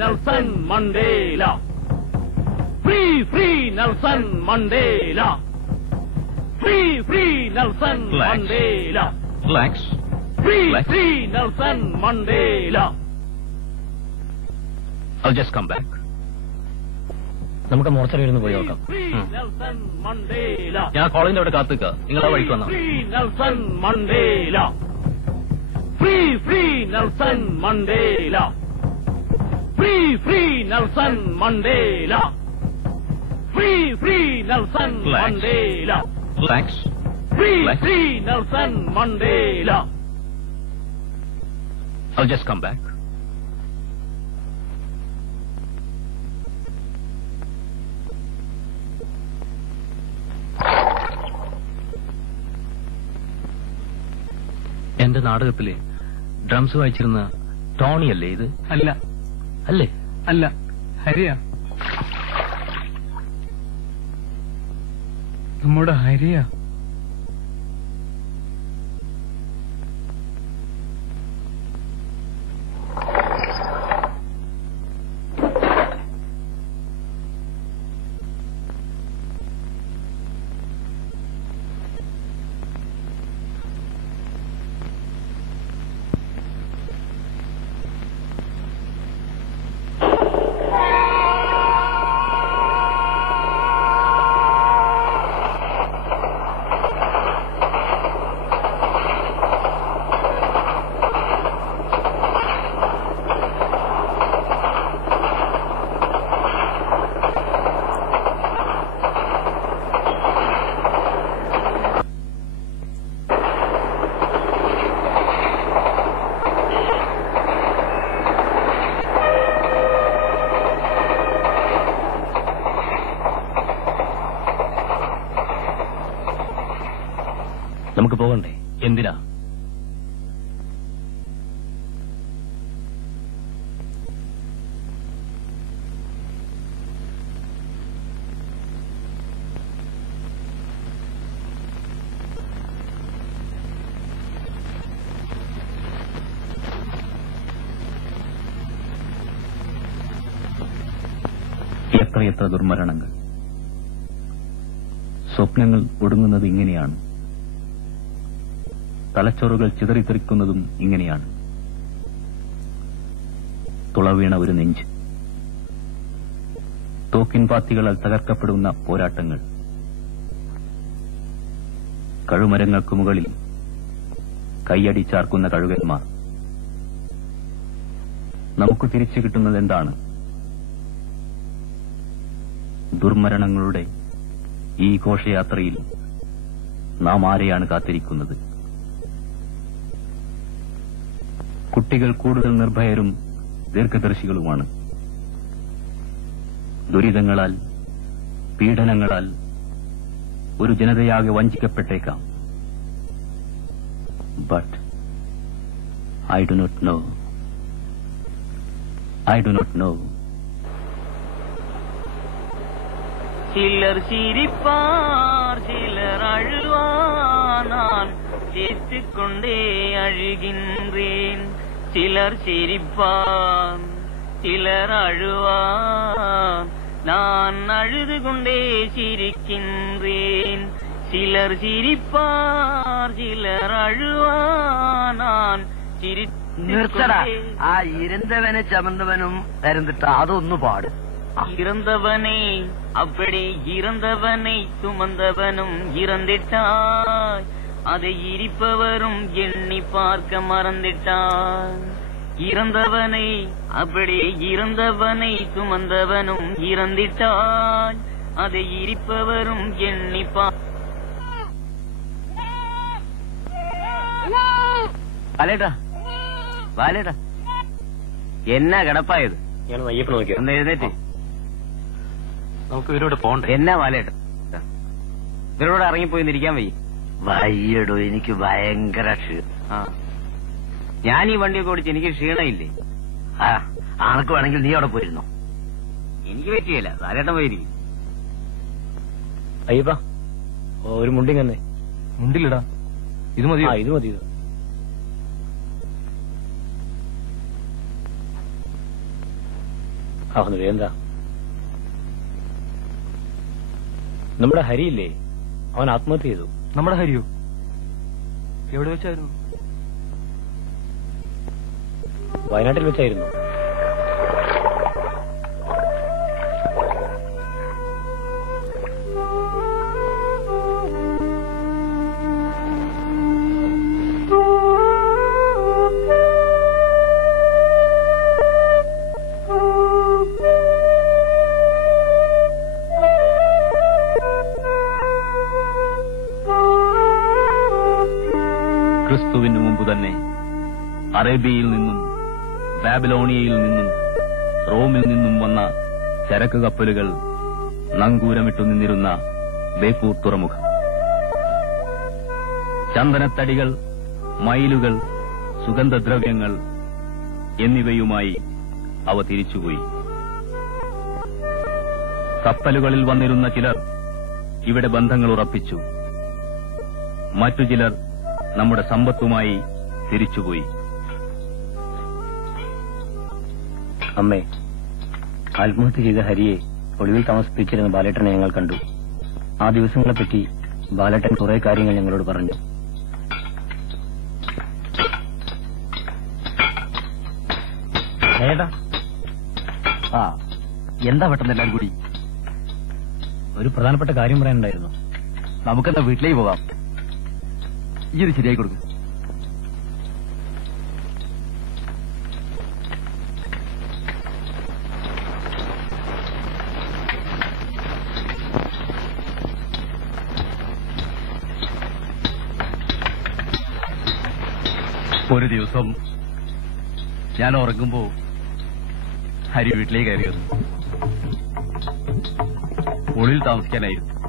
Nelson Mandela. Free Nelson Mandela. Free Nelson Mandela. Relax. Free Nelson Mandela. I'll just come back. നമുക്ക് mortuary ഇരുന്ന് പോയി നോക്കാം. Nelson Mandela. ഞാൻ കോളേജിന്റെ അവിടെ കാത്തുക. നിങ്ങൾ ആ വഴിക്ക് വന്നോ. Free Nelson Mandela. Free Nelson Mandela. Free Nelson Mandela. Free Nelson Mandela. Relax. Free Nelson Mandela. I'll just come back. എന്റെ നാടകത്തിലെ ഡ്രംസ് വായിച്ചിരുന്ന ടോണി അല്ലേ ഇത്? അല്ല. അല്ലേ? അല്ല, ഹരിയാ. നമ്മുടെ ഹരിയാ. നമുക്ക് പോകണ്ടേ? എന്തിനാ? എത്രയെത്ര ദുർമരണങ്ങൾ. സ്വപ്നങ്ങൾ ഒടുങ്ങുന്നത് ഇങ്ങനെയാണ്. തലച്ചോറുകൾ ചിതറിത്തെറിക്കുന്നതും ഇങ്ങനെയാണ്. തുളവീണ ഒരു നെഞ്ച്, തോക്കിൻ പാത്തികളാൽ തകർക്കപ്പെടുന്ന പോരാട്ടങ്ങൾ, കഴുമരങ്ങൾക്ക് മുകളിൽ കൈയടിച്ചാർക്കുന്ന കഴുകന്മാർ. നമുക്ക് തിരിച്ചു കിട്ടുന്നത് എന്താണ്? ദുർമരണങ്ങളുടെ ഈ ഘോഷയാത്രയിൽ നാം ആരെയാണ് കാത്തിരിക്കുന്നത്? കുട്ടികൾ കൂടുതൽ നിർഭയരും ദീർഘദർശികളുമാണ്. ദുരിതങ്ങളാൽ, പീഡനങ്ങളാൽ ഒരു ജനതയാകെ വഞ്ചിക്കപ്പെട്ടേക്കാം. But I do not know. ചിലർ ചിരിപ്പാർ, ചിലർ അഴുവാൻ, நான் சிரித்துக்கொண்டே அழுகின்றேன். சிலர் சிரிப்பார், சிலர் அழுவார், நான் அழுது கொண்டே சிரிக்கின்றேன். சிலர் சிரிப்பார், சிலர் அழுவார், நான் നിർത്തടാ. ആ ഇരുന്നവനെ ചമന്നവനും തരുന്നിട്ട് അതൊന്നു പാട്. இறந்தவனே அப்படி இறந்தவனை சுமந்தவனும் இறந்திட்டாய், அதை இரிப்பவரும் எண்ணி பார்க்க மறந்திட்டாய். இறந்தவனை அப்படி இறந்தவனை சுமந்தவனும் இறந்திட்டாய், அதை இரிப்பவரும் எண்ணி വാലേട്ടാ എന്നാ കിടപ്പായത്? ഞാൻ വയ്യപ്പ് നോക്കിയോ? ഒന്ന് എഴുന്നേറ്റ്. നമുക്ക് ഇവരോട് പോണ്ടേ? എന്നാ വാലേട്ടാ, ഇവരോട് ഇറങ്ങിപ്പോയി നിരിക്കാൻ വയ്യടോ. എനിക്ക് ഭയങ്കര ഞാൻ ഈ വണ്ടിയൊക്കെ ഓടിച്ച് എനിക്ക് ക്ഷീണമില്ലേ? ആൾക്ക് വേണമെങ്കിൽ നീ അവിടെ പോയിരുന്നോ? എനിക്ക് പറ്റിയല്ല, വാലേട്ടൻ പോയിരിക്കും. അയ്യപ്പാ, ഒരു മുണ്ടി തന്നെ. മുണ്ടിലിടാ. ഇത് മതി. ഇത് മതി. എന്താ നമ്മുടെ ഹരിയില്ലേ, അവൻ ആത്മഹത്യ ചെയ്തു. നമ്മുടെ ഹരിയോ? എവിടെ വെച്ചായിരുന്നു? വയനാട്ടിൽ വെച്ചായിരുന്നു. ക്രിസ്തുവിന് മുമ്പ് തന്നെ അറേബ്യയിൽ നിന്നും ബാബിലോണിയയിൽ നിന്നും റോമിൽ നിന്നും വന്ന ചരക്ക് കപ്പലുകൾ നങ്കൂരമിട്ടു നിന്നിരുന്ന ബേപ്പൂർ തുറമുഖം. ചന്ദനത്തടികൾ, മയിലുകൾ, സുഗന്ധദ്രവ്യങ്ങൾ എന്നിവയുമായി അവ തിരിച്ചുപോയി. കപ്പലുകളിൽ വന്നിരുന്ന ചിലർ ഇവിടെ ബന്ധങ്ങൾ ഉറപ്പിച്ചു. മറ്റു ചിലർ നമ്മുടെ സമ്പത്തുമായി തിരിച്ചുപോയി. അമ്മേ, ആത്മഹത്യ ചെയ്ത ഹരിയെ ഒളിവിൽ താമസിപ്പിച്ചിരുന്ന ബാലേട്ടനെ ഞങ്ങൾ കണ്ടു. ആ ദിവസങ്ങളെപ്പറ്റി ബാലേട്ടൻ കുറെ കാര്യങ്ങൾ ഞങ്ങളോട് പറഞ്ഞു. എന്താ പെട്ടെന്ന് എല്ലാവരും കൂടി? ഒരു പ്രധാനപ്പെട്ട കാര്യം പറയാനുണ്ടായിരുന്നു. നമുക്കെന്താ വീട്ടിലേക്ക് പോകാം. ഈ ഒരു ശരിയായി കൊടുക്കും. ഒരു ദിവസം ഞാൻ ഉറങ്ങുമ്പോ ഹരി വീട്ടിലേക്ക് കയറിയത്. ഉള്ളിൽ താമസിക്കാനായിരുന്നു.